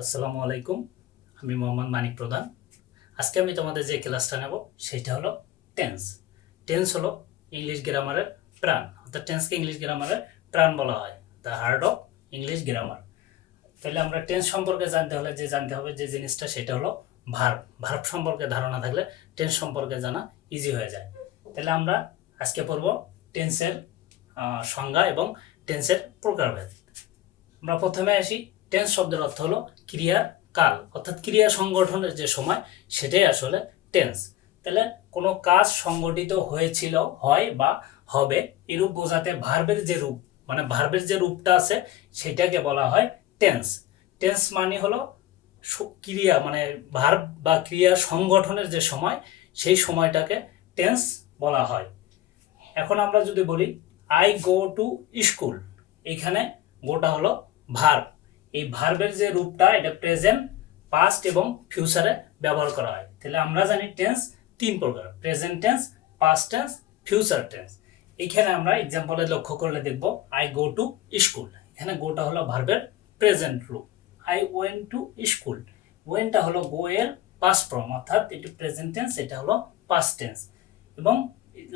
আসসালামু আলাইকুম। আমি মোহাম্মদ মানিক প্রধান। আজকে আমি তোমাদের যে ক্লাসটা নেব সেটা হলো টেন্স। টেন্স হলো ইংলিশ গ্রামারের প্রাণ, অর্থাৎ টেন্সকে ইংলিশ গ্রামারের প্রাণ বলা হয়, the heart of English grammar. তাহলে আমরা টেন্স সম্পর্কে জানতে হবে যে জিনিসটা, সেটা হলো ভার্ব। ভার্ব সম্পর্কে ধারণা থাকলে টেন্স সম্পর্কে জানা ইজি হয়ে যায়। তাহলে আমরা আজকে পড়ব টেন্সের সংজ্ঞা এবং টেন্সের প্রকারভেদ। আমরা প্রথমে আসি। টেন্স শব্দের অর্থ হলো ক্রিয়ার কাল, অর্থাৎ ক্রিয়া সংগঠনের যে সময়, সেটাই আসলে টেন্স। তাহলে কোনো কাজ সংগঠিত হয়েছিল, হয় বা হবে, এরূপ বোঝাতে ভার্বের যে রূপ, মানে ভার্বের যে রূপটা আছে সেটাকে বলা হয় টেন্স। টেন্স মানে হলো ক্রিয়া, মানে ভার্ব বা ক্রিয়া সংগঠনের যে সময়, সেই সময়টাকে টেন্স বলা হয়। এখন আমরা যদি বলি আই গো টু স্কুল, এইখানে গোটা হলো ভার্ব। এই ভার্বের যে রূপটা, এটা প্রেজেন্ট, পাস্ট এবং ফিউচারে ব্যবহার করা হয়। তাহলে আমরা জানি টেন্স তিন প্রকার: present tense, past tense, future tense. এখানে আমরা এক্সাম্পলে লক্ষ্য করলে দেখব আই গো টু স্কুল, এখানে গোটা হলো ভার্বের প্রেজেন্ট রূপ। আই ওয়েন্ট টু স্কুল, ওয়েনটা হলো গো এর পাস্ট ফর্ম, অর্থাৎ এটি প্রেজেন্ট টেন্স, এটা হলো পাস্ট টেন্স। এবং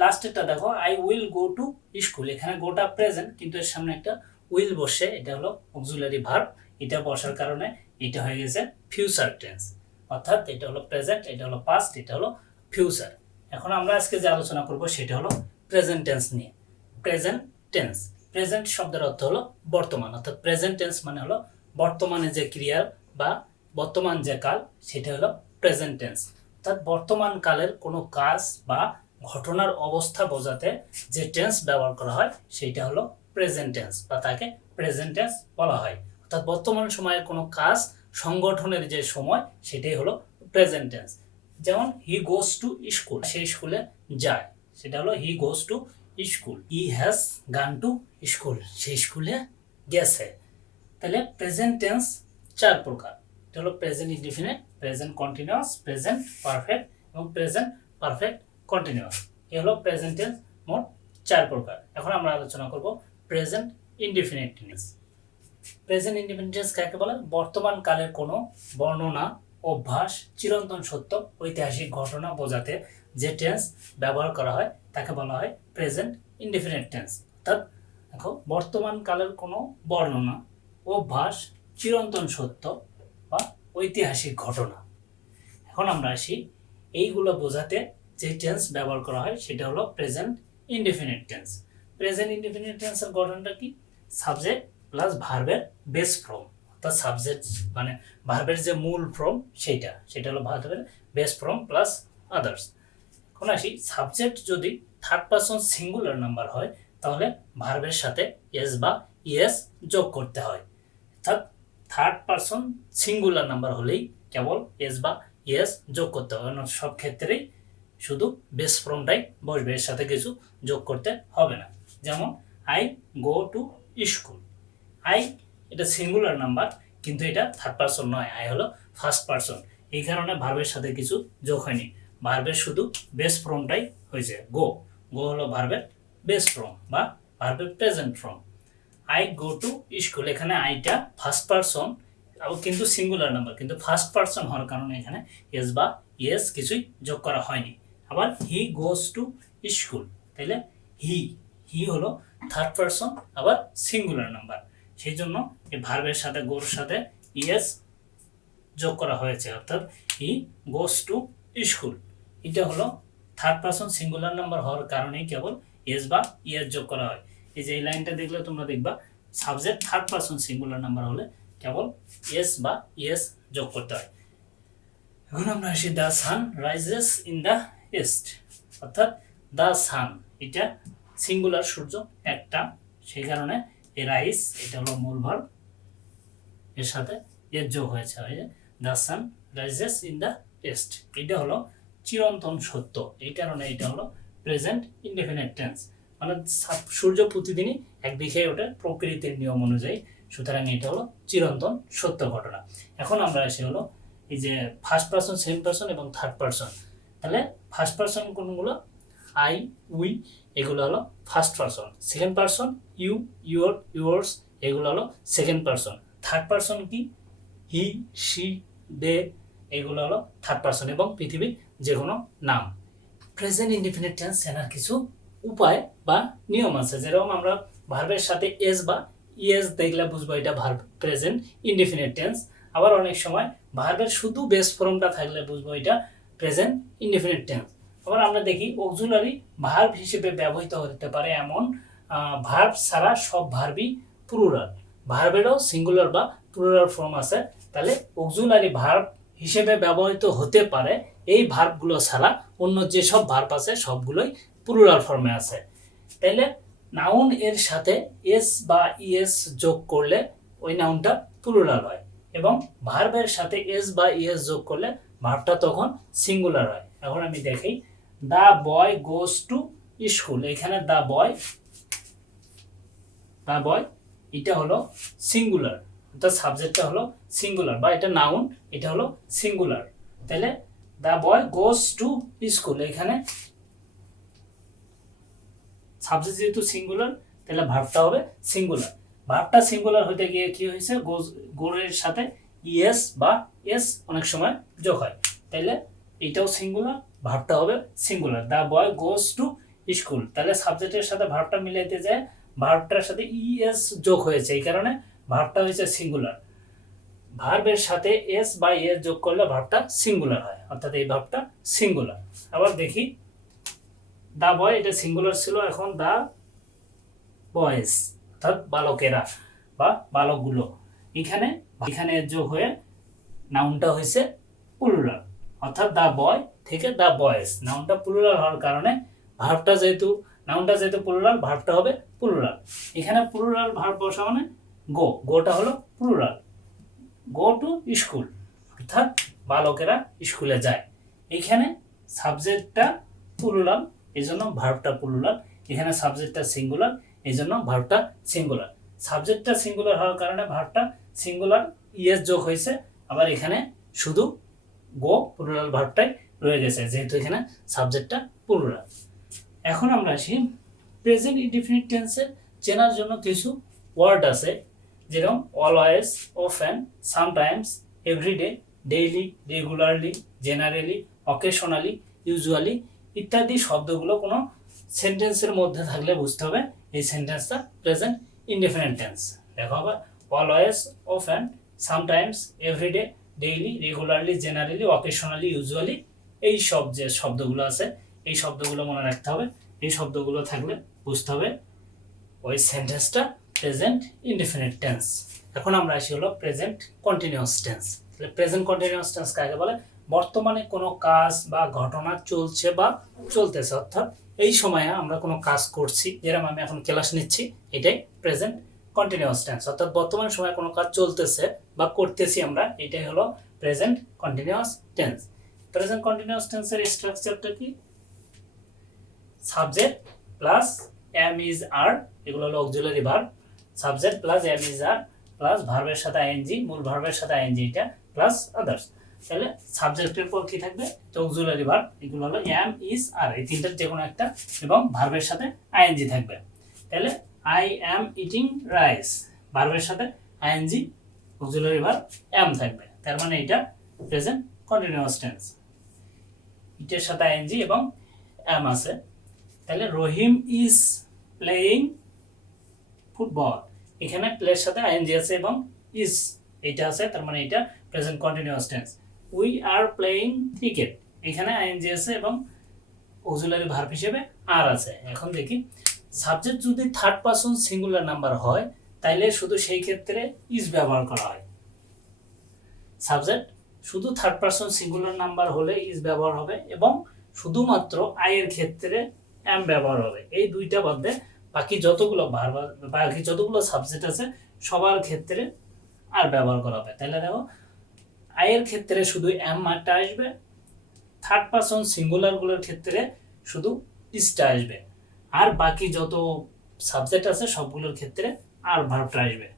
লাস্টেরটা দেখো I will go to school, এখানে গোটা প্রেজেন্ট, কিন্তু এর সামনে একটা উইল বসে, এটা হলো অক্সিলারি ভার্ব। এটা বসার কারণে এটা হয়ে গেছে ফিউচার টেন্স, অর্থাৎ এটা হলো প্রেজেন্ট, এটা হলো পাস্ট, এটা হলো ফিউচার। এখন আমরা আজকে যে আলোচনা করব সেটা হলো প্রেজেন্ট টেন্স নিয়ে। প্রেজেন্ট টেন্স, প্রেজেন্ট শব্দের অর্থ হলো বর্তমান, অর্থাৎ প্রেজেন্ট টেন্স মানে হলো বর্তমানে যে ক্রিয়া বা বর্তমান যে কাল, সেটা হলো প্রেজেন্ট টেন্স। অর্থাৎ বর্তমান কালের কোনো কাজ বা ঘটনার অবস্থা বোঝাতে যে টেন্স ব্যবহার করা হয় সেটা হলো প্রেজেন্ট টেন্স, বা তাকে প্রেজেন্ট টেন্স বলা হয়। অর্থাৎ বর্তমান সময়ের কোনো কাজ সংগঠনের যে সময়, সেটাই হলো প্রেজেন্ট টেন্স। যেমন হি গোজ টু স্কুল, সেই স্কুলে যায়, সেটা হলো he goes to school. He has gone to school, সেই স্কুলে গেছে। তাহলে প্রেজেন্ট টেন্স চার প্রকার। এটা হলো present indefinite, present continuous, present perfect এবং প্রেজেন্ট পারফেক্ট কন্টিনিউয়াস। এ হলো প্রেজেন্ট টেন্স মোট চার প্রকার। এখন আমরা আলোচনা করব present indefinite tense. Present indefinite tense কাকে বলে? বর্তমান কালের কোনো বর্ণনা, অভ্যাস, চিরন্তন সত্য, ঐতিহাসিক ঘটনা বোঝাতে যে টেন্স ব্যবহার করা হয় তাকে বলা হয় প্রেজেন্ট ইনডিফিনিট টেন্স। অর্থাৎ দেখো, বর্তমান কালের কোনো বর্ণনা, অভ্যাস, চিরন্তন সত্য বা ঐতিহাসিক ঘটনা। এখন আমরা আসি, এইগুলো বোঝাতে যে টেন্স ব্যবহার করা হয় সেটা হলো present indefinite tense. Present indefinite টেন্সের গঠনটা কি? সাবজেক্ট প্লাস ভার্বের বেস ফর্ম, অর্থাৎ সাবজেক্ট মানে ভার্বের যে মূল ফর্ম, সেটা হলো ভার্বের বেস ফর্ম প্লাস আদার্স। এখন আসি, সাবজেক্ট যদি থার্ড পারসন সিঙ্গুলার নাম্বার হয় তাহলে ভার্বের সাথে এস বা ইএস যোগ করতে হয়। অর্থাৎ থার্ড পারসন সিঙ্গুলার নাম্বার হলেই কেবল এস বা ইএস যোগ করতে হবে, সব ক্ষেত্রেই শুধু বেস ফর্মটাই বসবে, এর সাথে কিছু যোগ করতে হবে না। যেমন I go to school, I এটা সিঙ্গুলার নাম্বার, কিন্তু এটা থার্ড পারসন নয়, আই হলো ফার্স্ট পারসন। এই কারণে ভার্বের সাথে কিছু যোগ হয়নি, ভার্বের শুধু বেস ফর্মটাই হয়েছে। গো, গো হলো ভার্বের বেস ফর্ম বা ভার্বের present form. I go to school, এখানে আইটা ফার্স্ট পারসন কিন্তু সিঙ্গুলার নাম্বার, কিন্তু ফার্স্ট পারসন হওয়ার কারণে এখানে এস বা ইয়েস কিছুই যোগ করা হয়নি। আবার হি গোজ টু স্কুল, তাইলে হি, হি হলো থার্ড পারসন আবার সিঙ্গুলার নাম্বার, সেই জন্য এই ভার্বের সাথে গোর সাথে ইয়েস যোগ করা হয়েছে, অর্থাৎ হি গোজ টু স্কুল। এটা হলো থার্ড পারসন সিঙ্গুলার নাম্বার হওয়ার কারণেই কেবল এস বা ইয়েস যোগ করা হয়। এই যে এই লাইনটা দেখলে তোমরা দেখবা, subject third person singular number হলে কেবল এস বা ইয়েস যোগ করতে হয়। এখন আমরা আসি, the sun rises in the east, অর্থাৎ দ্য সান এটা সিঙ্গুলার, সূর্য একটা, সেই কারণে এ রাইস এটা হলো মূল ভার্ব, এর সাথে এর যোগ হয়েছে, the sun rises in the east. এটা হলো চিরন্তন সত্য, এই কারণে এটা হলো প্রেজেন্ট ইনডিফিনিট টেন্স, মানে সূর্য প্রতিদিনই একদিকে ওঠে প্রকৃতির নিয়ম অনুযায়ী, সুতরাং এটা হলো চিরন্তন সত্য ঘটনা। এখন আমরা আসি হলো এই যে ফার্স্ট পারসন, সেকেন্ড পারসন এবং থার্ড পারসন। তাহলে ফার্স্ট পারসন কোনগুলো? আই, উই, এগুলো হলো first person. Second person you, your, yours, এগুলো হলো সেকেন্ড পারসন। থার্ড পারসন কি? হি, শি, দে এগুলো হলো থার্ড পারসন এবং পৃথিবীর যে কোনো নাম। প্রেজেন্ট ইনডিফিনিট টেন্স চেনার কিছু উপায় বা নিয়ম আছে, যেরকম আমরা ভার্বের সাথে এস বা ইএস দেখলে বুঝবো এটা ভার্ব প্রেজেন্ট ইনডিফিনিট টেন্স। আবার অনেক সময় ভার্বের শুধু বেস ফর্মটা থাকলে বুঝবো এটা প্রেজেন্ট ইনডিফিনিট টেন্স। আবার আমরা দেখি অক্সিলারি ভার্ব হিসেবে ব্যবহৃত হতে পারে এমন ভার্ব ছাড়া সব ভার্বই প্লুরাল। ভার্বেরও সিঙ্গুলার বা প্লুরাল ফর্ম আছে, তাহলে অক্সিলারি ভার্ব হিসেবে ব্যবহৃত হতে পারে এই ভার্বগুলো ছাড়া অন্য যেসব ভার্ব আছে সবগুলোই প্লুরাল ফর্মে আছে। তাইলে নাউন এর সাথে এস বা ইএস যোগ করলে ওই নাউনটা প্লুরাল হয়, এবং ভার্বের সাথে এস বা ইএস যোগ করলে ভার্বটা তখন সিঙ্গুলার হয়। এখন আমি দেখি, the boy goes to school, এখানে দ্য বয় এটা হলো সিঙ্গুলার, অর্থাৎ সাবজেক্টটা হলো সিঙ্গুলার, বা এটা নাউন, এটা হলো সিঙ্গুলার। তাহলে the boy goes to school, এখানে সাবজেক্ট যেহেতু সিঙ্গুলার তাহলে ভার্বটা হবে সিঙ্গুলার। ভার্বটা সিঙ্গুলার হতে গিয়ে কি হয়েছে, গোরের সাথে ইএস বা এস অনেক সময় যোগ হয়, তাহলে এটাও সিঙ্গুলার, ভার্বটা হবে singular. The boy goes to school, তাহলে সাবজেক্টের সাথে ভার্বটা মিলাইতে যায় ভার্বটার সাথে ইএস যোগ হয়েছে, এই কারণে ভার্বটা হয়েছে সিঙ্গুলার। ভার্বের সাথে এস বা এস যোগ করলে ভার্বটা সিঙ্গুলার হয়, অর্থাৎ এই ভার্বটা সিঙ্গুলার। আবার দেখি, দা বয় এটা সিঙ্গুলার ছিল, এখন দা বয়েজ অর্থাৎ বালকেরা বা বালকগুলো, এখানে যোগ হয়ে নাউনটা হয়েছে প্লুরাল, অর্থাৎ দা বয় থেকে দা বয়েজ। নাউনটা প্লুরাল হওয়ার কারণে ভার্বটা নাউনটা যেহেতু প্লুরাল, ভার্বটা হবে প্লুরাল। এখানে প্লুরাল ভার্ব বসা মানে গোটা হলো প্লুরাল, গো টু স্কুল, অর্থাৎ বালকেরা স্কুলে যায়। এখানে সাবজেক্টটা প্লুরাল, এই জন্য ভার্বটা প্লুরাল। এখানে সাবজেক্টটা সিঙ্গুলার, এই জন্য ভার্বটা সিঙ্গুলার। সাবজেক্টটা সিঙ্গুলার হওয়ার কারণে ভার্বটা সিঙ্গুলার, ইএস যোগ হয়েছে। আবার এখানে শুধু গো প্লুরাল ভার্বটাই রয়ে গেছে, যেহেতু এখানে সাবজেক্টটা প্লুরাল। এখন আমরা আসি প্রেজেন্ট ইনডিফিনিট টেন্সের চেনার জন্য কিছু ওয়ার্ড আছে, যেরকম always, often, sometimes, everyday, daily, regularly, generally, occasionally, usually ইত্যাদি শব্দগুলো কোনো সেন্টেন্সের মধ্যে থাকলে বুঝতে হবে এই সেন্টেন্সটা প্রেজেন্ট ইনডিফিনিট টেন্স। দেখো আবার, always, often, sometimes, everyday, daily, regularly, generally, occasionally, usually, এই সব যে শব্দগুলো আছে এই শব্দগুলো মনে রাখতে হবে। এই শব্দগুলো থাকলে বুঝতে হবে ওই সেন্টেন্সটা প্রেজেন্ট ইনডিফিনিট টেন্স। এখন আমরা আসি হলো প্রেজেন্ট কন্টিনিউয়াস টেন্স। তাহলে প্রেজেন্ট কন্টিনিউয়াস টেন্স কাকে বলে? বর্তমানে কোনো কাজ বা ঘটনা চলছে বা চলতেছে, অর্থাৎ এই সময়ে আমরা কোনো কাজ করছি, যেরকম আমি এখন ক্লাস নিচ্ছি, এটাই প্রেজেন্ট কন্টিনিউয়াস টেন্স। অর্থাৎ বর্তমান সময়ে কোনো কাজ চলতেছে বা করতেছি আমরা, এটাই হলো present continuous tense. Present continuous টেন্সের স্ট্রাকচারটা কি? Subject plus am is are, এগুলো হলো auxiliary verb. Subject plus am is are plus ভার্বের সাথে আইএনজি, মূল ভার্বের সাথে আইএনজি এটা প্লাস আদার্স। তাহলে সাবজেক্টের পর কি থাকবে? অক্সিলারি ভার্ব, এগুলো হলো এম ইজ আর, এই তিনটার যে কোনো একটা, এবং ভার্বের সাথে আইএনজি থাকবে। তাহলে আই অ্যাম ইটিং রাইস, ভার্বের সাথে আইএনজি, অক্সিলারি ভার্ব এম থাকবে, তার মানে এটা প্রেজেন্ট কন্টিনিউয়াস টেন্স। ইটের সাথে আইএনজি এবং এম আছে। তাহলে রহিম ইজ প্লেইং ফুটবল, এখানে প্লের সাথে আইএনজি আছে এবং ইজ এইটা আছে, তার মানে এটা present continuous tense. We are playing cricket, এখানে আইএনজি আছে এবং অক্সিলারি ভার্ব হিসেবে আর আছে। এখন দেখি, সাবজেক্ট যদি থার্ড পারসন সিঙ্গুলার নাম্বার হয় তাইলে শুধু সেই ক্ষেত্রে ইজ ব্যবহার করা হয়। সাবজেক্ট শুধু থার্ড পারসন সিঙ্গুলার নাম্বার হলে ইজ ব্যবহার হবে, এবং শুধুমাত্র আই এর ক্ষেত্রে এম ব্যবহার হবে। এই দুইটা বাদে বাকি যতগুলো ভার্ব, বাকি যতগুলো সাবজেক্ট আছে সবার ক্ষেত্রে আর ব্যবহার করা হবে। তাহলে দেখো, আই এর ক্ষেত্রে শুধু এম মারটা আসবে, থার্ড পারসন সিঙ্গুলারগুলোর ক্ষেত্রে শুধু ইজটা আসবে, আর বাকি যত সাবজেক্ট আছে সবগুলোর ক্ষেত্রে আর ভার্বটা আসবে।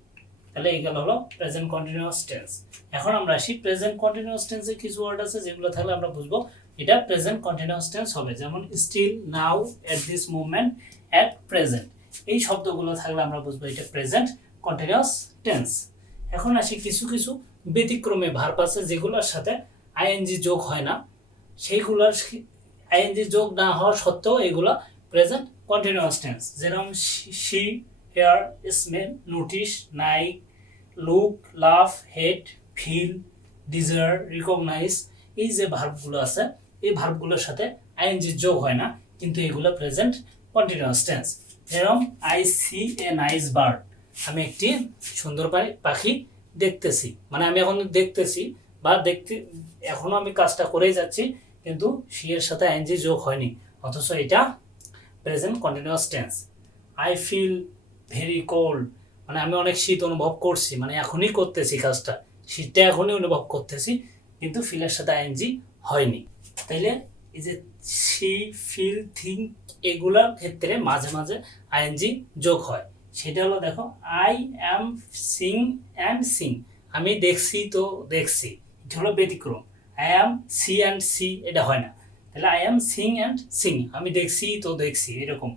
তাহলে এইগুলো হলো প্রেজেন্ট কন্টিনিউয়াস টেন্স। এখন আমরা আসি প্রেজেন্ট কন্টিনিউয়াস টেন্সে কিছু ওয়ার্ড আছে যেগুলো থাকলে আমরা বুঝবো এটা প্রেজেন্ট কন্টিনিউয়াস টেন্স হবে, যেমন still, now, at this movement, at present. এই শব্দগুলো থাকলে আমরা বুঝবো এটা প্রেজেন্ট কন্টিনিউয়াস টেন্স। এখন আসি কিছু কিছু ব্যতিক্রমে ভার্ব আছে যেগুলোর সাথে আইএনজি যোগ হয় না, সেইগুলোর আইএনজি যোগ না হওয়া সত্ত্বেও এগুলো প্রেজেন্ট কন্টিনিউয়াস টেন্স। যেরকম see, hear, smell, notice, like, look, love, hate, feel, desire, recognise, এই যে ভার্বগুলো আছে এই ভার্বগুলোর সাথে আইএনজি যোগ হয় না, কিন্তু এগুলো প্রেজেন্ট কন্টিনিউয়াস টেন্স। যেরকম I see a nice bird, আমি একটি সুন্দর পাখি দেখতেছি, মানে আমি এখন দেখতেছি বা দেখতে এখনো আমি কাজটা করেই যাচ্ছি, কিন্তু সি এর সাথে আইএনজি যোগ হয়নি, অথচ এটা present continuous tense. I feel very cold, মানে আমি অনেক শীত অনুভব করছি, মানে এখনই করতেছি কাজটা, শীতটা এখনই অনুভব করতেছি, কিন্তু ফিলের সাথে আইএনজি হয়নি। তাইলে এই যে সি, ফিল, থিঙ্ক এগুলোর ক্ষেত্রে মাঝে মাঝে আইএনজি যোগ হয়। সেটা হলো দেখো I am seeing and seeing, আমি দেখছি তো দেখছি, এটা হলো ব্যতিক্রম। I am see and see এটা হয় না, তাহলে I am seeing and seeing, আমি দেখছি তো দেখছি এরকম।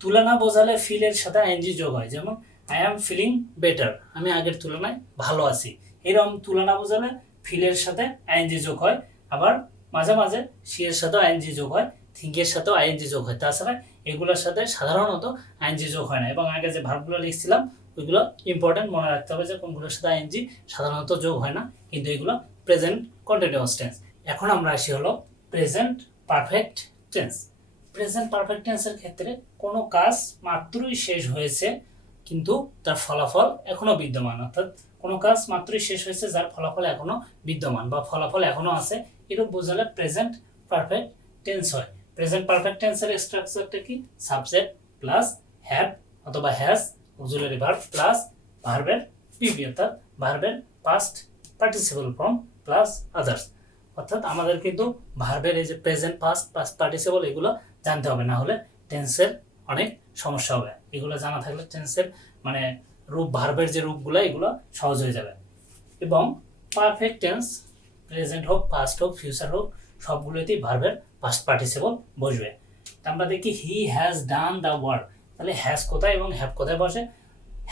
তুলনা বোঝালে ফিলের সাথে আইএনজি যোগ হয়, যেমন আই অ্যাম ফিলিং বেটার, আমি আগের তুলনায় ভালো আছি, এরকম তুলনা বোঝালে ফিলের সাথে আইএনজি যোগ হয়। আবার মাঝে মাঝে সি এর সাথেও আইএনজি যোগ হয়, থিঙ্কের সাথেও আইএনজি যোগ হয়, তাছাড়া এগুলোর সাথে সাধারণত আইএনজি যোগ হয় না। এবং আগে যে ভার্বগুলো লিখছিলাম ওইগুলো ইম্পর্টেন্ট, মনে রাখতে হবে যে কোনগুলোর সাথে আইএনজি সাধারণত যোগ হয় না, কিন্তু এগুলো প্রেজেন্ট কন্টিনিউয়াস টেন্স। এখন আমরা আসি হলো present perfect tense. Present perfect টেন্সের ক্ষেত্রে কোনো কাজ মাত্রই শেষ হয়েছে কিন্তু তার ফলাফল এখনো বিদ্যমান, অর্থাৎ কোনো কাজ মাত্রই শেষ হয়েছে যার ফলাফল এখনো বিদ্যমান বা ফলাফল এখনো আছে, এরূপ বোঝালে প্রেজেন্ট পারফেক্ট টেন্স হয়। প্রেজেন্ট পারফেক্ট টেন্সের স্ট্রাকচারটা কি? সাবজেক্ট প্লাস হ্যাভ অথবা হ্যাজ অক্সিলারি ভার্ব প্লাস ভার্বের পিপি, অর্থাৎ ভার্বের past participle form plus others. অর্থাৎ আমাদের কিন্তু ভার্বের এই যে প্রেজেন্ট পাস্ট পাস্ট পার্টিসিপল এগুলো জানতে হবে, না হলে টেন্সের অনেক সমস্যা হবে। এগুলো জানা থাকলে টেন্সের মানে রূপ, ভার্বের যে রূপগুলো এগুলো সহজ হয়ে যাবে। এবং পারফেক্ট টেন্স প্রেজেন্ট হোক, পাস্ট হোক, ফিউচার হোক, সবগুলোতেই ভার্বের পাস্ট পার্টিসিপল বসবে। আমরা দেখি হি হ্যাজ ডান দ্য ওয়ার্ক, তাহলে হ্যাজ কোথায় এবং হ্যাভ কোথায় বসে?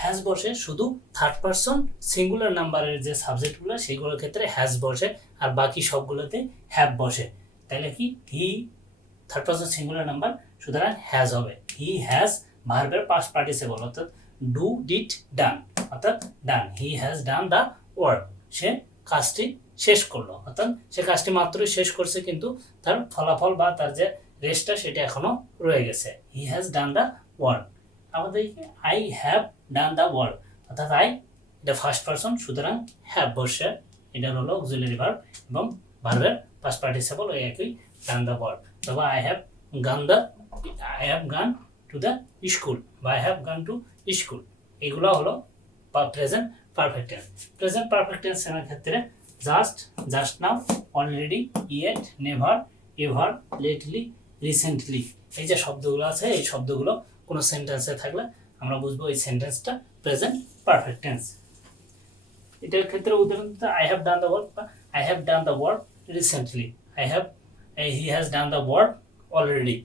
হ্যাজ বসে শুধু থার্ড পারসন সিঙ্গুলার নাম্বারের যে সাবজেক্টগুলো সেগুলোর ক্ষেত্রে হ্যাজ বসে, আর বাকি সবগুলোতে হ্যাভ বসে। তাহলে কি he third person singular number, সুতরাং হ্যাজ হবে। হি হ্যাজ ভার্বের পাস্ট পার্টিসিপল, অর্থাৎ ডু, ডিড, ডান, অর্থাৎ done. He has done the work, সে কাজটি শেষ করলো, অর্থাৎ সে কাজটি মাত্রই শেষ করছে, কিন্তু তার ফলাফল বা তার যে রেস্টটা সেটা এখনো রয়ে গেছে। He has done the work. আমাদের I have done the work, অর্থাৎ আই এটা ফার্স্ট পারসন, সুতরাং হ্যাভ বসে, এটা হলো অক্সিলারি ভার্ব এবং ভার্বের পাস্ট পার্টিসিপল ওই একই, ডান দ্য ওয়ার্ক। তবে I have gone to the school বা I have gone to school, এগুলো হলো present perfect tense. Present perfect টেন্সের ক্ষেত্রে just, just now, already, yet, never, ever, lately, recently, এই যে শব্দগুলো আছে এই শব্দগুলো কোনো সেন্টেন্সে থাকলে আমরা বুঝবো এই সেন্টেন্সটা প্রেজেন্ট পারফেক্ট টেন্স। এটার ক্ষেত্রে উদাহরণ দিতে I have done the work বা I have done the work recently, he has done the work already,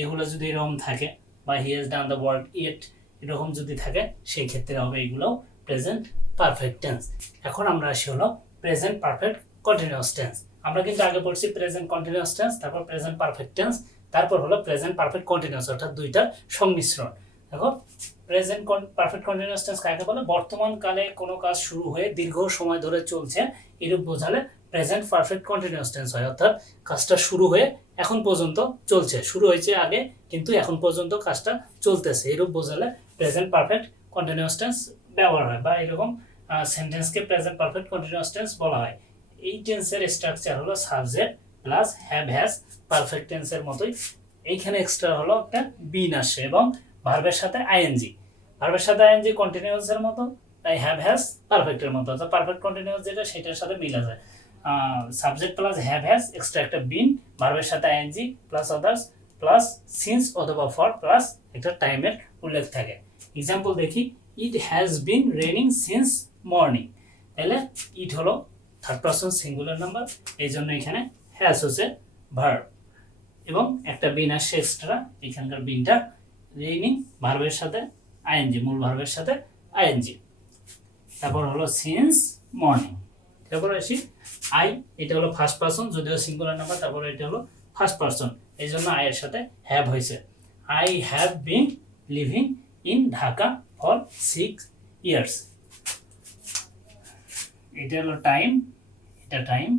এগুলো যদি এরকম থাকে বা he has done the work yet এরকম যদি থাকে, সেই ক্ষেত্রে হবে এগুলো প্রেজেন্ট পারফেক্ট টেন্স। এখন আমরা আসি হলো প্রেজেন্ট পারফেক্ট কন্টিনিউয়াস টেন্স। আমরা কিন্তু আগে পড়ছি প্রেজেন্ট কন্টিনিউয়াস টেন্স, তারপর প্রেজেন্ট পারফেক্ট টেন্স, তারপর হলো প্রেজেন্ট পারফেক্ট কন্টিনিউয়াস, অর্থাৎ দুইটার সংমিশ্রণ। দেখো প্রেজেন্ট পারফেক্ট কন্টিনিউয়াস টেন্স কাকে বলে? বর্তমান কালে কোনো কাজ শুরু হয়ে দীর্ঘ সময় ধরে চলছে, এরূপ বোঝালে প্রেজেন্ট পারফেক্ট কন্টিনিউয়াস টেন্স হয়। অর্থাৎ কাজটা শুরু হয়ে এখন পর্যন্ত চলছে, শুরু হয়েছে আগে কিন্তু এখন পর্যন্ত কাজটা চলতেছে, এরূপ বোঝালে প্রেজেন্ট পারফেক্ট কন্টিনিউয়াস টেন্স ব্যবহার হয়, বা এরকম সেন্টেন্সকে প্রেজেন্ট পারফেক্ট কন্টিনিউয়াস টেন্স বলা হয়। এই টেন্সের স্ট্রাকচার হলো subject plus have has, perfect টেন্সের মতোই। এইখানে এক্সট্রা হলো একটা বিন আসে এবং ভার্বের সাথে আইএনজি, ভার্বের সাথে আইএনজি কন্টিনিউয়াসের মতো, তাই হ্যাভ হ্যাজ পারফেক্টের মতো, অর্থাৎ পারফেক্ট কন্টিনিউয়াস যেটা সেটার সাথে মিলা যায়। Subject plus have has, extra একটা বিন, ভার্বের সাথে ING plus others plus since অথবা ফর প্লাস একটা টাইমের উল্লেখ থাকে। এক্সাম্পল দেখি, it has been raining since morning, তাহলে ইট হলো থার্ড পারসন সিঙ্গুলার নাম্বার, এই জন্য এখানে হ্যাজ হচ্ছে ভার্ব এবং একটা বিন আসছে এক্সট্রা, এখানকার বিনটা রেনিং ভার্বের সাথে আইএনজি, মূল ভার্বের সাথে আইএনজি। তারপর হলো সিন্স মর্নিং, তারপর আসি আই, এটা হলো ফার্স্ট পারসন, যদিও সিঙ্গুলার নাম্বার, তারপরে এটা হলো ফার্স্ট পারসন, এই জন্য আই এর সাথে হ্যাভ হয়েছে। I have been living in Dhaka for 6 years। এটা হলো টাইম, এটা টাইম,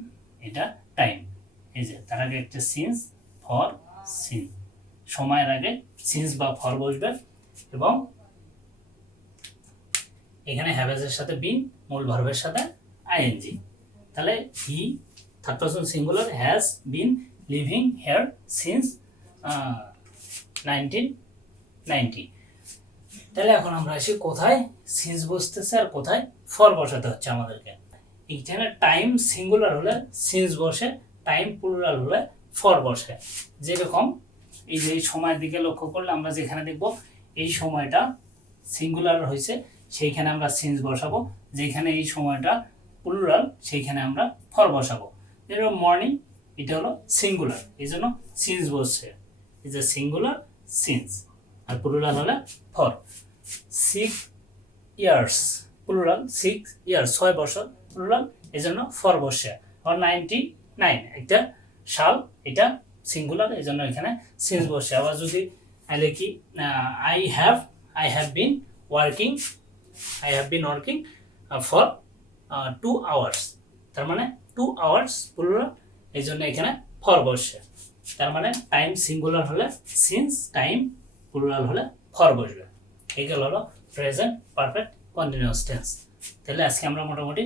এটা টাইম। এই যে তার আগে একটা সিন্স, ফর, সিন্স, সময়ের আগে সিন্স বা ফর বসবে, এবং এখানে হ্যাভেজের সাথে বিন, মূল ভার্বের সাথে আইএনজি। তাহলে হি third person singular has been living here since 1990। তাহলে এখন আমরা আসি কোথায় সিন্স বসতেছে আর কোথায় ফর বসাতে হচ্ছে আমাদেরকে। এখানে টাইম সিঙ্গুলার হলে সিন্স বসে, টাইম প্লুরাল হলে ফর বসে। যেরকম এই যে সময়ের দিকে লক্ষ্য করলে আমরা যেখানে দেখব এই সময়টা সিঙ্গুলার হয়েছে, সেইখানে আমরা সিন্স বসাবো, যেখানে এই সময়টা প্লুরাল সেইখানে আমরা ফর বসাবো। যেরকম মর্নিং, এটা হলো সিঙ্গুলার, এই জন্য সিন্স বসছে, এই যে সিঙ্গুলার সিন্স, আর প্লুরাল হলে ফর। 6 years প্লুরাল, 6 years 6 বছর প্লুরাল, এই জন্য ফর বসছে। আর 99 একটা সাল, এটা সিঙ্গুলার, এই জন্য এখানে সিন্স বসছে। আবার যদি লিখি I have been working for 2 hours, তার মানে 2 hours প্লুরাল, এই জন্য এখানে ফর বসছে। তার মানে টাইম সিঙ্গুলার হলে সিন্স, টাইম প্লুরাল হলে ফর বসবে। এগুলো হলো প্রেজেন্ট পারফেক্ট কন্টিনিউয়াস টেন্স। তাহলে আজকে আমরা মোটামুটি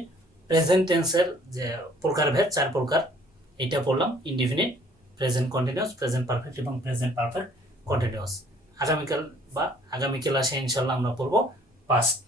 প্রেজেন্ট টেন্সের যে প্রকারভেদ 4 প্রকার এটা পড়লাম, indefinite, present continuous, present perfect এবং প্রেজেন্ট পারফেক্ট কন্টিনিউয়াস। আগামী ক্লাসে ইনশাল্লাহ আমরা পড়বো পাস্ট